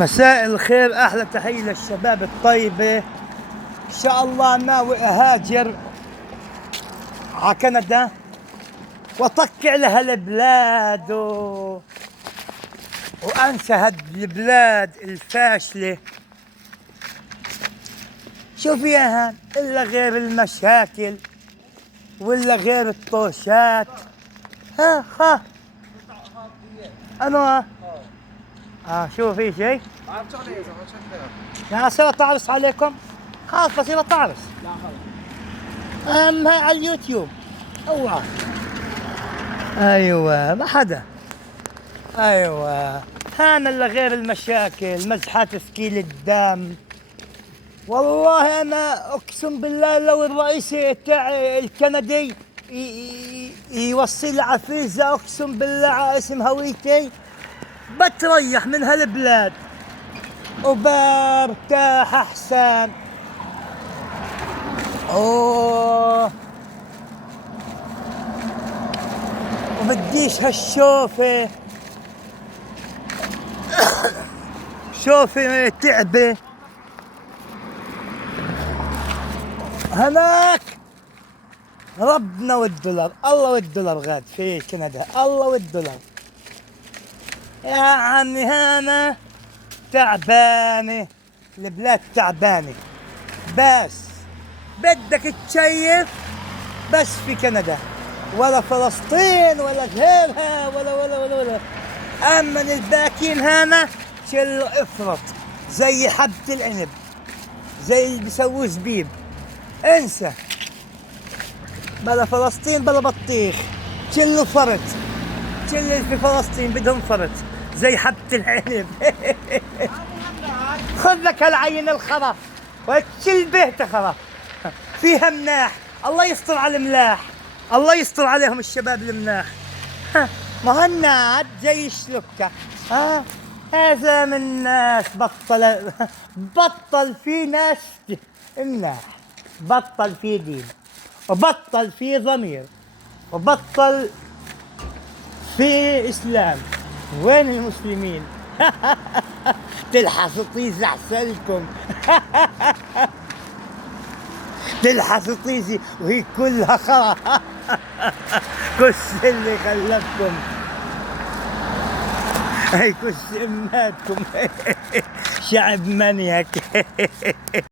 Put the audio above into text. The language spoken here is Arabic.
مساء الخير، احلى تحيه للشباب الطيبه. ان شاء الله ناوي اهاجر على كندا واطكع لها البلاد وانسى هالبلاد الفاشله. شو فيها الا غير المشاكل ولا غير الطوشات؟ ها انا شو في شيء؟ يا سوى تعرس عليكم؟ خلاص بصير تعرس. لا خلاص. هاي على اليوتيوب. اوعى. ايوه ما حدا. ايوه هان الا غير المشاكل، مزحات سكيل الدم. والله انا اقسم بالله لو الرئيس تاع الكندي يوصي لي على فيزا، اقسم بالله على اسم هويتي بتريح من هالبلاد وبرتاح احسن. اوه وبديش هالشوفة شوفة تعبة هناك. ربنا والدولار، الله والدولار غاد في كندا، الله والدولار يا عمي. هنا تعبانة، البلاد تعبانة، بس بدك تشيف بس في كندا، ولا فلسطين ولا غيرها ولا. اما الباكين هنا شلوا افرط زي حبة العنب، زي اللي بيسووه زبيب. انسى، بلا فلسطين بلا بطيخ، شلوا فرط. شل اللي في فلسطين بدهم فرط زي حبة العنب. خذ لك هالعين الخرا وتشل بيته خرا فيها مناح. الله يستر على الملاح، الله يستر عليهم الشباب المناح. مهند زي الشلكة. هذا من ناس بطل في ناس مناح، بطل في دين، وبطل في ضمير، وبطل في اسلام. وين المسلمين؟ تلحسوا طيز احسنكم. تلحسوا طيزي وهي كلها خرا. كس اللي خلفكم، هي كس اماتكم. شعب منيك.